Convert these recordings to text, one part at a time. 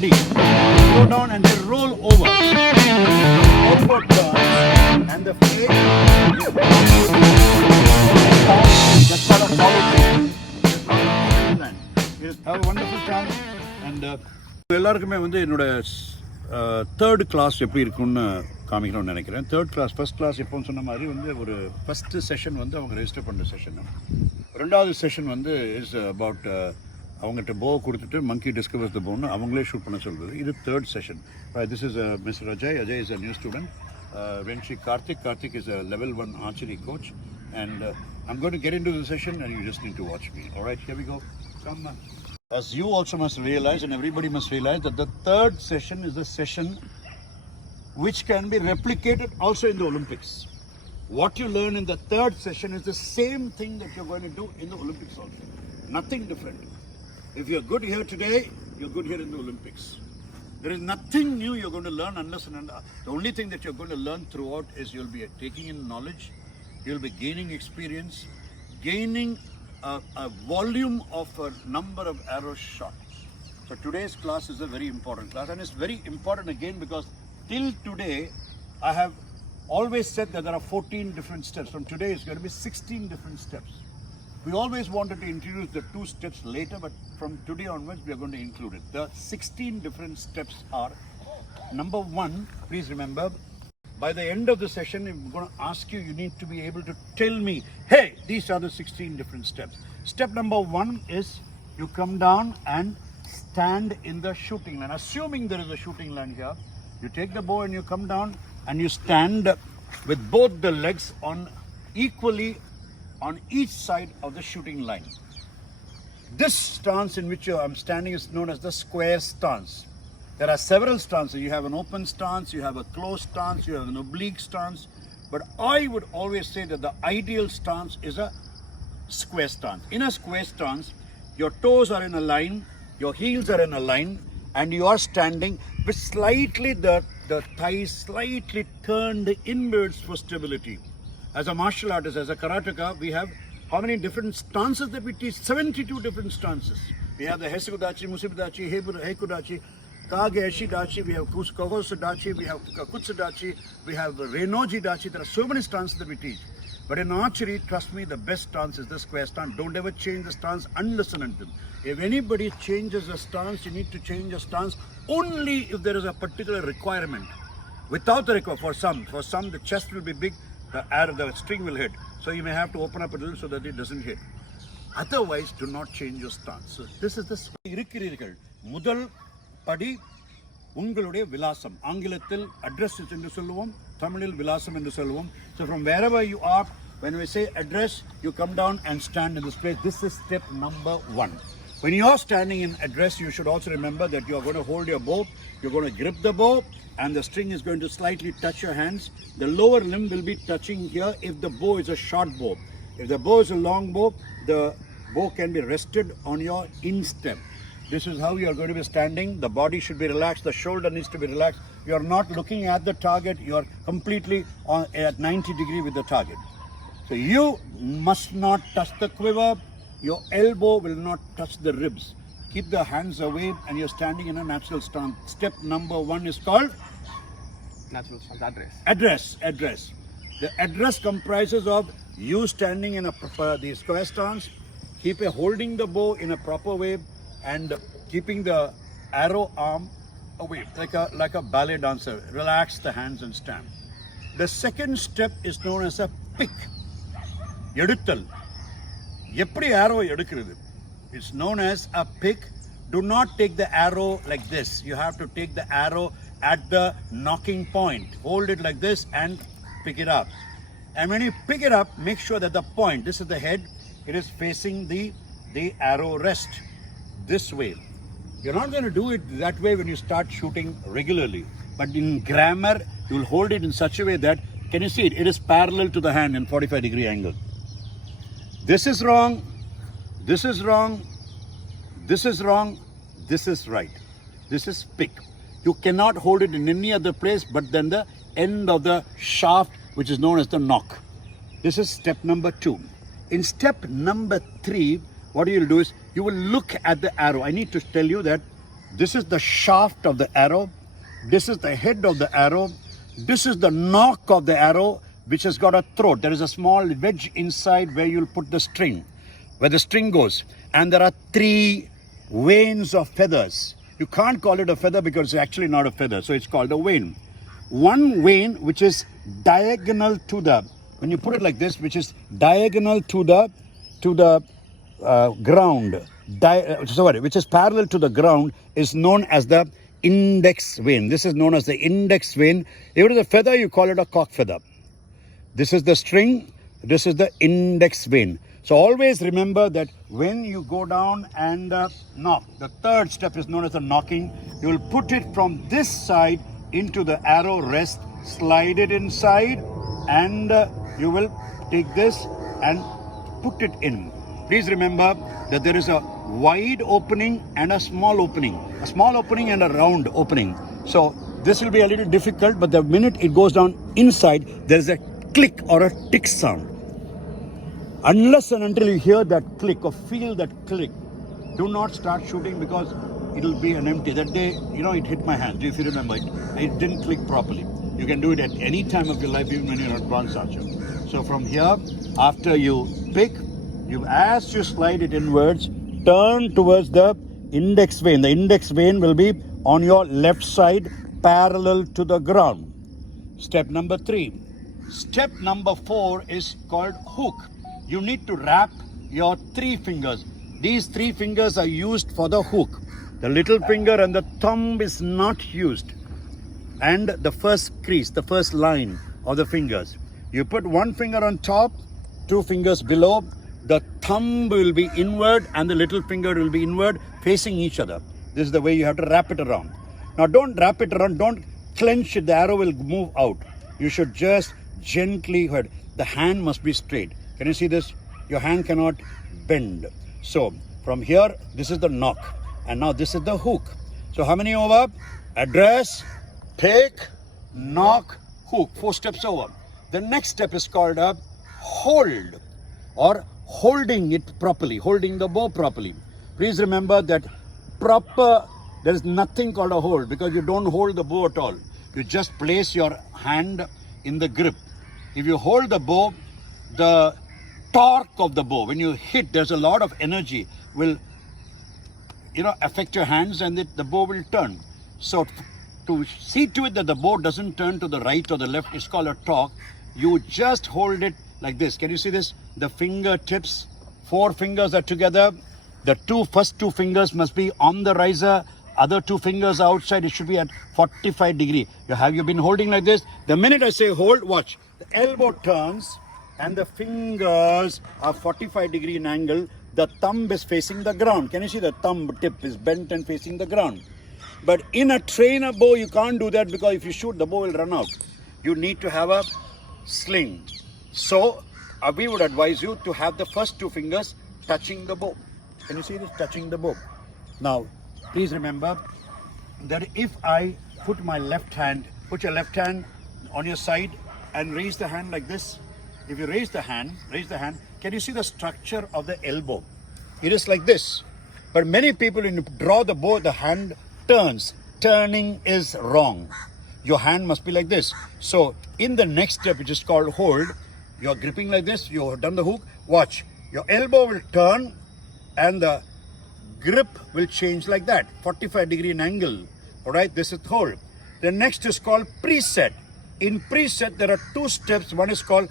padi. Go down and then roll over. Elbow turns and the face. That's called a follow through. Have a wonderful time. And எல்லாருக்குமே வந்து என்னோட third class எப்படி இருக்குன்னு காமிக்கணும்னு நினைக்கிறேன். Third class first class எப்போன்னு சொன்ன மாதிரி வந்து ஒரு ஃபஸ்ட்டு செஷன் வந்து அவங்க ரெஜிஸ்டர் பண்ணுற செஷன். ரெண்டாவது செஷன் வந்து இஸ் அபவுட் அவங்ககிட்ட போ கொடுத்துட்டு மங்கி டிஸ்கவர்ஸ் த போன்னு அவங்களே ஷூட் பண்ண சொல்கிறது. இது third session. This is mister Ajay is a new student. Renshi Karthik is a level 1 archery coach, and I'm going to get into the session and you just need to watch me. Alright, here we go. Come on. As you also must realize, and everybody must realize, that the third session is a session which can be replicated also in the Olympics. What you learn in the third session is the same thing that you're going to do in the Olympics also. Nothing different. If you're good here today, you're good here in the Olympics. There is nothing new you're going to learn unless the only thing that you're going to learn throughout is you'll be taking in knowledge, you'll be gaining experience, gaining a volume of a number of arrows shot. So today's class is a very important class, and it's very important again because till today I have always said that there are 14 different steps. From today it's going to be 16 different steps. We always wanted to introduce the 2 steps later, but from today onwards we are going to include it. The 16 different steps are: number 1, please remember, by the end of the session, I'm going to ask you, you need to be able to tell me, hey, these are the 16 different steps. Step number 1 is you come down and stand in the shooting line. Assuming there is a shooting line here, you take the bow and you come down and you stand with both the legs on equally on each side of the shooting line. This stance in which I'm standing is known as the square stance. There are several stances. You have an open stance, you have a closed stance, you have an oblique stance. But I would always say that the ideal stance is a square stance. In a square stance, your toes are in a line, your heels are in a line, and you are standing with slightly the thighs slightly turned inwards for stability. As a martial artist, as a karateka, we have how many different stances that we teach? 72 different stances. We have the Hesudachi, Musibudachi, Heikudachi, Kage Eshidachi, we have Kogosudachi, we have Kutsudachi, we have Renoji Dachi. There are so many stances that we teach. But in archery, trust me, the best stance is the square stance. Don't ever change the stance unless and until. If anybody changes a stance, you need to change a stance only if there is a particular requirement. Without the requirement, for some the chest will be big, the string will hit. So you may have to open up a little so that it doesn't hit. Otherwise, do not change your stance. So this is the இருக்கிறீர்கள். முதல் படி உங்களுடைய விலாசம். ஆங்கிலத்தில் address என்று சொல்லுவோம், தமிழில் விலாசம் என்று சொல்லுவோம். So from wherever you are, when we say address, you come down and stand in this place. This is step number 1. When you are standing in address, you should also remember that you are going to hold your bow, you're going to grip the bow, and the string is going to slightly touch your hands. The lower limb will be touching here if the bow is a short bow. If the bow is a long bow, the bow can be rested on your instep. This is how you are going to be standing. The body should be relaxed, the shoulder needs to be relaxed. You are not looking at the target, you are completely at 90 degrees with the target. So you must not touch the quiver, your elbow will not touch the ribs. Keep the hands away and you're standing in a natural stance. Step number 1 is called natural stance, address. The address comprises of you standing in the square stance, holding the bow in a proper way, and keeping the arrow arm away like a ballet dancer. Relax the hands and stand. The second step is known as a pick. எடுத்தல். எப்படி arrow எடுக்கிறது? It's known as a pick. Do not take the arrow like this. You have to take the arrow at the knocking point. Hold it like this and pick it up. And when you pick it up, make sure that the point, this is the head, it is facing the arrow rest this way. You're not going to do it that way when you start shooting regularly. But in grammar, you will hold it in such a way that, can you see it? It is parallel to the hand in 45-degree angle. This is wrong. This is wrong, this is wrong, this is right. This is pick. You cannot hold it in any other place but then the end of the shaft, which is known as the knock. This is step number 2. In step number 3, what you will do is you will look at the arrow. I need to tell you that This is the shaft of the arrow. This is the head of the arrow. This is the nock of the arrow, which has got a throat. There is a small wedge inside where you'll put the string, where the string goes. And there are 3 veins of feathers. You can't call it a feather because it's actually not a feather, so it's called a vein. One vein which is diagonal to the, when you put it like this, which is diagonal to the ground, which is parallel to the ground, is known as the index vein. This is known as the index vein. If it is a feather, you call it a cock feather. This is the string. This is the index vein. So always remember that when you go down and knock, the 3rd step is known as the knocking. You will put it from this side into the arrow rest, slide it inside, and you will take this and put it in. Please remember that there is a wide opening and a small opening and a round opening. So this will be a little difficult, but the minute it goes down inside, there is a click or a tick sound. Unless and until you hear that click or feel that click, do not start shooting, because it will be an empty. That day, it hit my hand. If you remember, it didn't click properly. You can do it at any time of your life, even when you're an advanced archer. So from here, after you pick, as you slide it inwards, turn towards the index vein. The index vein will be on your left side, parallel to the ground. Step number 3. Step number 4 is called hook. You need to wrap your 3 fingers. These 3 fingers are used for the hook. The little finger and the thumb is not used. And the first crease, the first line of the fingers. You put 1 finger on top, 2 fingers below. The thumb will be inward and the little finger will be inward, facing each other. This is the way you have to wrap it around. Now don't wrap it around, don't clench it, the arrow will move out. You should just gently hold. The hand must be straight. Can you see this? Your hand cannot bend. So from here, this is the knock. And now this is the hook. So how many over? Address, pick, knock, hook. 4 steps over. The next step is called a hold, or holding it properly, holding the bow properly. Please remember that there is nothing called a hold, because you don't hold the bow at all. You just place your hand in the grip. If you hold the bow, the torque of the bow, when you hit, there's a lot of energy, will affect your hands, and the bow will turn. So to see to it that the bow doesn't turn to the right or the left, it's called a torque. You just hold it like this. Can you see this? The fingertips, 4 fingers are together. The first two fingers must be on the riser. Other 2 fingers outside. It should be at 45 degree. Have you been holding like this? The minute I say hold, watch. The elbow turns and the fingers are 45 degree in angle. The thumb is facing the ground. Can you see the thumb tip is bent and facing the ground? But in a trainer bow, you can't do that, because if you shoot, the bow will run out. You need to have a sling. So we would advise you to have the first 2 fingers touching the bow. Can you see this? Touching the bow. Now, please remember that if I put my left hand, put your left hand on your side and raise the hand like this. If you raise the hand, can you see the structure of the elbow? It is like this. But many people, when you draw the bow, the hand turns. Turning is wrong. Your hand must be like this. So in the next step, which is called hold, you're gripping like this, you have done the hook. Watch, your elbow will turn and the grip will change like that, 45 degree in angle. All right, this is hold. The next is called preset. In preset, there are 2 steps. One is called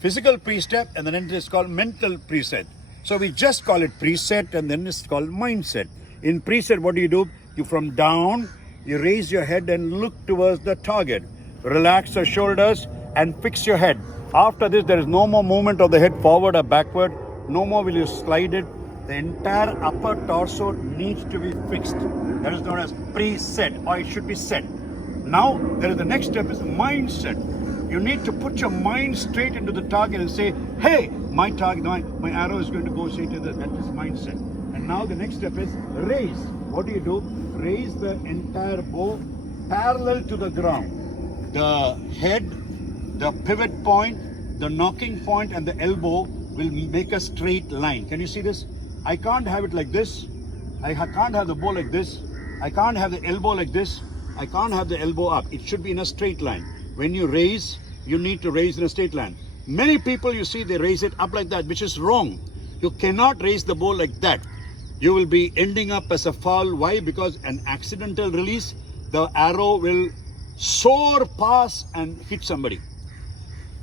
physical preset, and then it is called mental preset. So we just call it preset, and then it's called mindset. In preset, what do? You from down, you raise your head and look towards the target. Relax your shoulders and fix your head. After this, there is no more movement of the head forward or backward. No more will you slide it. The entire upper torso needs to be fixed. That is known as preset, or it should be set. Now, the next step is mindset. You need to put your mind straight into the target and say, hey, my target, my arrow is going to go straight to that is mindset. And now the next step is raise. What do? Raise the entire bow parallel to the ground. The head, the pivot point, the knocking point, and the elbow will make a straight line. Can you see this? I can't have it like this. I can't have the bow like this. I can't have the elbow like this. I can't have the elbow up. It should be in a straight line. When you raise, you need to raise in a straight line. Many people, you see, they raise it up like that, which is wrong. You cannot raise the bow like that. You will be ending up as a foul. Why? Because an accidental release, the arrow will soar past and hit somebody.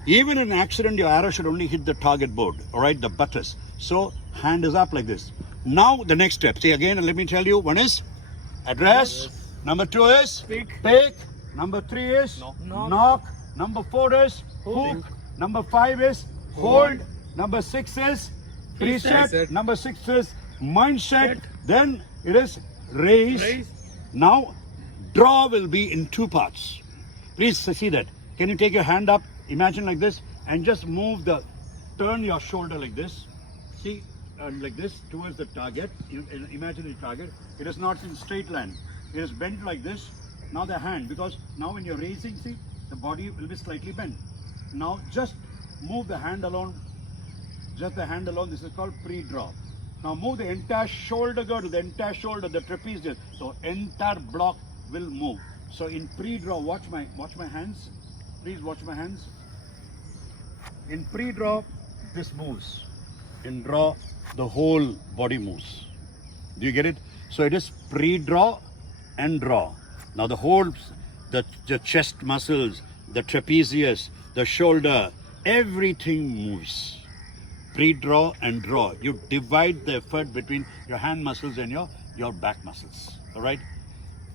Even in an accident, your arrow should only hit the target board, all right, the buttress. So hand is up like this. Now the next step. See again, let me tell you. One is address. Yes. Number 2 is pick. Number 3 is knock. Number 4 is hook. Number 5 is hold. Number 6 is preset. Number 6 is mindset. Then it is raise. Now draw will be in 2 parts. Please see that. Can you take your hand up? Imagine like this and just turn your shoulder like this. See, like this towards the target. Imagine the target. It is not in straight line. It is bent like this. Now the hand, because now when you're raising, see, the body will be slightly bent. Now just move the hand alone. Just the hand alone. This is called pre-draw. Now move the entire shoulder girdle, the entire shoulder, the trapezius. So entire block will move. So in pre-draw, watch my hands. Please watch my hands. In pre-draw, this moves. In draw, the whole body moves. Do you get it? So it is pre-draw and draw. Now the whole, the chest muscles, the trapezius, the shoulder, everything moves. Pre-draw and draw. You divide the effort between your hand muscles and your back muscles. All right?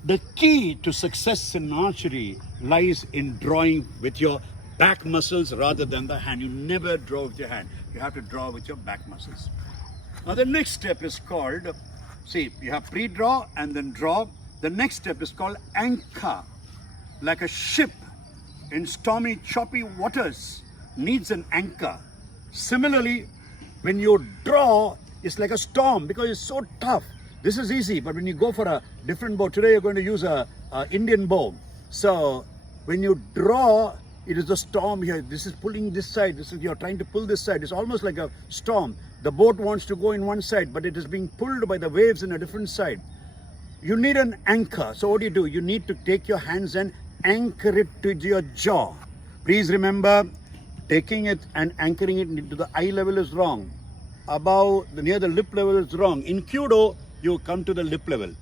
The key to success in archery lies in drawing with your back muscles rather than the hand. You never draw with your hand. You have to draw with your back muscles. Now the next step is called, see, you have pre-draw and then draw. The next step is called anchor. Like a ship in stormy, choppy waters needs an anchor. Similarly, when you draw, it's like a storm because it's so tough. This is easy, but when you go for a different bow, today you're going to use a Indian bow. So when you draw, it is a storm here. This is pulling this side. You're trying to pull this side. It's almost like a storm. The boat wants to go in one side, but it is being pulled by the waves in a different side. You need an anchor. So what do? You need to take your hands and anchor it to your jaw. Please remember, taking it and anchoring it into the eye level is wrong. Above, near the lip level is wrong. In Kudo, you come to the lip level.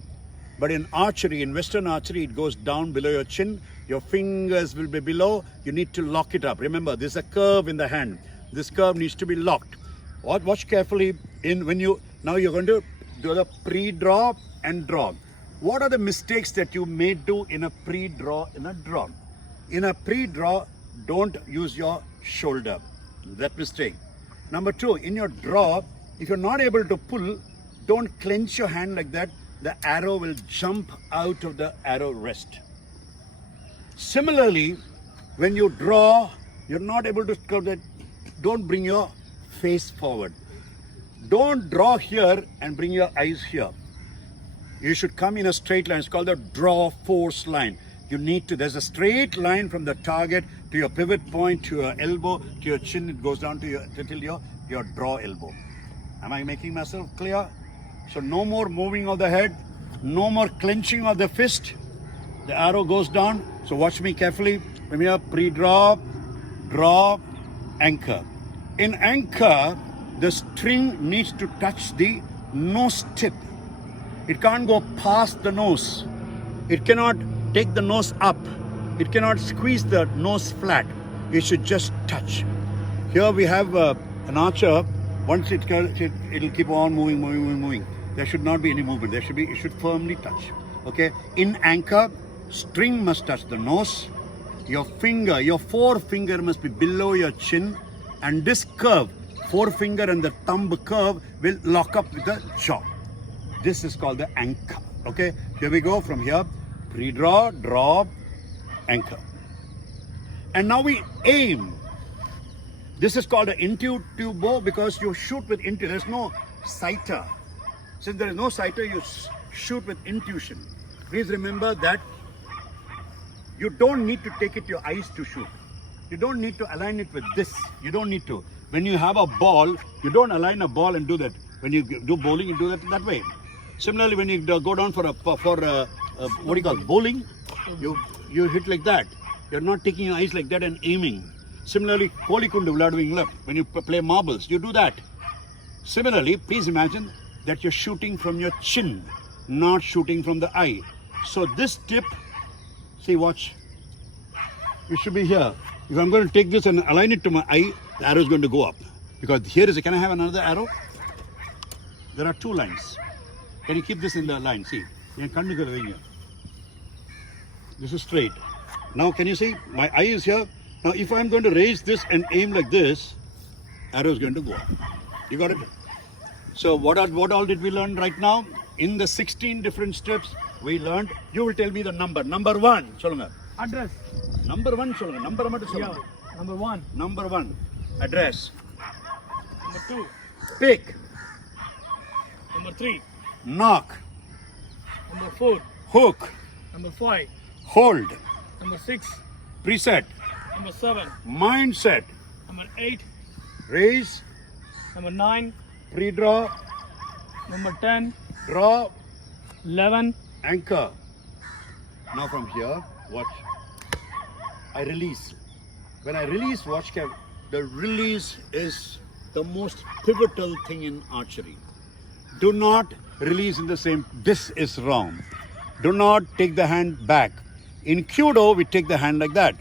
But in archery, in Western archery, it goes down below your chin. Your fingers will be below. You need to lock it up. Remember, there's a curve in the hand. This curve needs to be locked. Watch carefully. Now you're going to do the pre-draw and draw. What are the mistakes that you may do in a pre-draw, in a draw? In a pre-draw, don't use your shoulder. That mistake. Number 2, in your draw, if you're not able to pull, don't clench your hand like that. The arrow will jump out of the arrow rest. Similarly, when you draw, you're not able to curve that. Don't bring your face forward. Don't draw here and bring your eyes here. You should come in a straight line. It's called the draw force line. You need to, there's a straight line from the target to your pivot point, to your elbow, to your chin. It goes down to till your draw elbow. Am I making myself clear? So no more moving of the head, no more clenching of the fist. The arrow goes down. So watch me carefully. From here, pre-draw, draw, anchor. In anchor, the string needs to touch the nose tip. It can't go past the nose. It cannot take the nose up. It cannot squeeze the nose flat. It should just touch. Here we have an archer. Once it'll keep on moving. There should not be any movement. It should firmly touch. Okay. In anchor, string must touch the nose. Your forefinger must be below your chin, and this curve, forefinger and the thumb curve, will lock up with the jaw. This is called the anchor. Okay. Here we go from here. Pre-draw, draw, anchor. And now we aim. This is called an intuitive bow because you shoot with intuition. There's no sighter. Since there is no sighter, you shoot with intuition. Please remember that you don't need to take it to your eyes to shoot. You don't need to align it with this. You don't need to. When you have a ball, you don't align a ball and do that. When you do bowling, you do that way. Similarly, when you go down for what do you call bowling, you hit like that. You're not taking your eyes like that and aiming. Similarly, kolikundu viladuvingla, when you play marbles, you do that. Similarly, please imagine that you're shooting from your chin, not shooting from the eye. So this tip, see, watch. It should be here. If I'm going to take this and align it to my eye, the arrow is going to go up. Because here is can I have another arrow? There are two lines. Can you keep this in the line? See, this is straight. Now can you see? My eye is here. Now if I'm going to raise this and aim like this, arrow is going to go up. You got it? So what all did we learn right now? In the 16 different steps we learned, you will tell me the number. Number 1, solunga. Address. Number 1, solunga. Number mattum solunga. Yeah. Number 1. Number 1, address. Number 2. Pick. Number 3. Knock. Number 4. Hook. Number 5. Hold. Number 6. Preset. Number 7. Mindset. Number 8. Raise. Number 9. Pre-draw. Number 10. Draw. 11. Anchor. Now from here, watch. I release. When I release, watch carefully. The release is the most pivotal thing in archery. Do not release in the same. This is wrong. Do not take the hand back. In Kudo, we take the hand like that.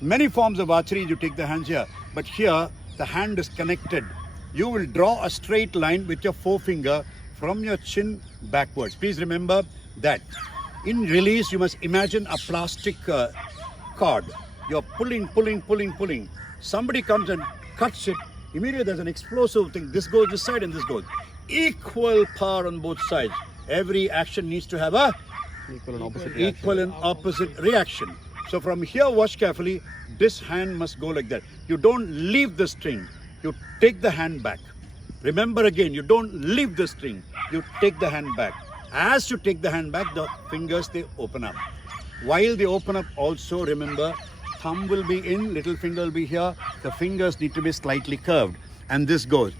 Many forms of archery, you take the hands here. But here, the hand is connected. You will draw a straight line with your forefinger from your chin backwards. Please remember that. In release, you must imagine a plastic cord. You're pulling. Somebody comes and cuts it. Immediately there's an explosive thing. This goes this side and this goes. Equal power on both sides. Every action needs to have a equal and opposite reaction. So from here, watch carefully. This hand must go like that. You don't leave the string. You take the hand back. Remember again, you don't leave the string. You take the hand back. As you take the hand back, the fingers, they open up. While they open up, also remember, thumb will be in, little finger will be here. The fingers need to be slightly curved. And this goes.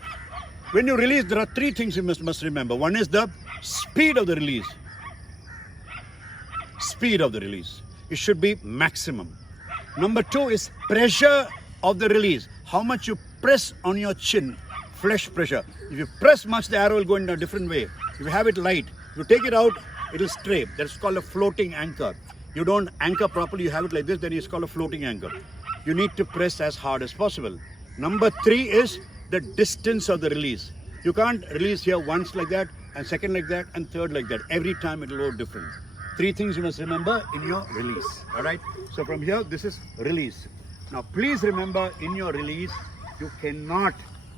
When you release, there are 3 things you must remember. One is the speed of the release. Speed of the release. It should be maximum. Number 2 is pressure of the release. How much you press on your chin, flesh pressure. If you press much, the arrow will go in a different way. If you have it light, if you take it out, it will stray. That's called a floating anchor. You don't anchor properly, you have it like this, then it's called a floating anchor. You need to press as hard as possible. Number 3 is the distance of the release. You can't release here once like that, and second like that, and third like that. Every time it will go different. 3 things you must remember in your release. Alright? So from here, this is release. Now please remember, in your release, you cannot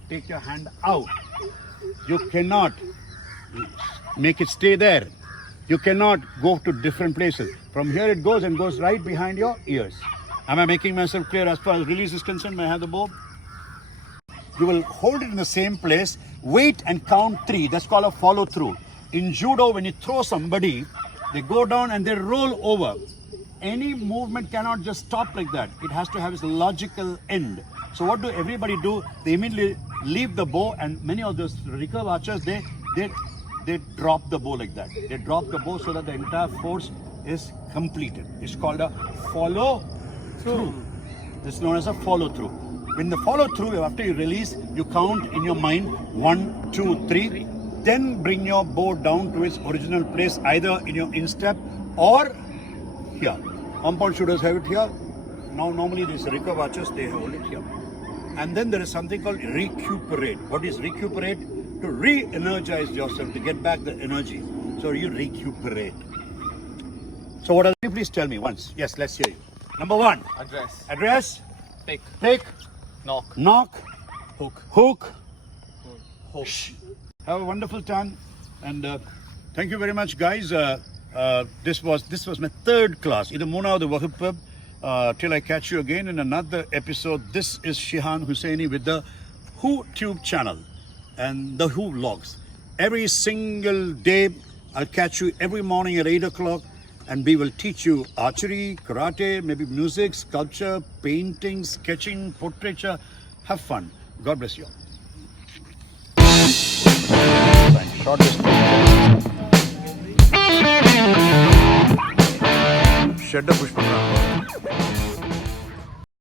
take your hand out. You cannot make it stay there. You cannot go to different places. From here it goes and goes right behind your ears. Am I making myself clear as far as release is concerned? May I have the bow? You will hold it in the same place, wait and count 3. That's called a follow through. In judo, when you throw somebody, they go down and they roll over. Any movement cannot just stop like that. It has to have its logical end. So what do everybody do? They immediately leave the bow, and many of those recurve archers, they drop the bow like that. They drop the bow so that the entire force is completed. It's called a follow through. This is known as a follow through. When the follow through, after you release, you count in your mind 1, 2, 3. Then bring your bow down to its original place, either in your instep or here. Compound shooters have it here. Now normally these recurve archers, they hold it here. And then there is something called recuperate. What is recuperate? To re-energize yourself, to get back the energy. So you recuperate. So what are you? Please tell me once. Yes, let's hear you. Number 1. Address. Address. Pick. Pick. Knock. Knock. Hook. Hook. Hold. Have a wonderful time, and thank you very much, guys. This was my 3rd class. Either Mona or the Wahup. Till I catch you again in another episode. This is Shihan Hussaini with the Who Tube channel and the Who Vlogs. Every single day, I'll catch you every morning at 8 o'clock, and we will teach you archery, karate, maybe music, sculpture, painting, sketching, portraiture. Have fun. God bless you all. Short distance. ஷெட்டை push பண்ணுறாங்க.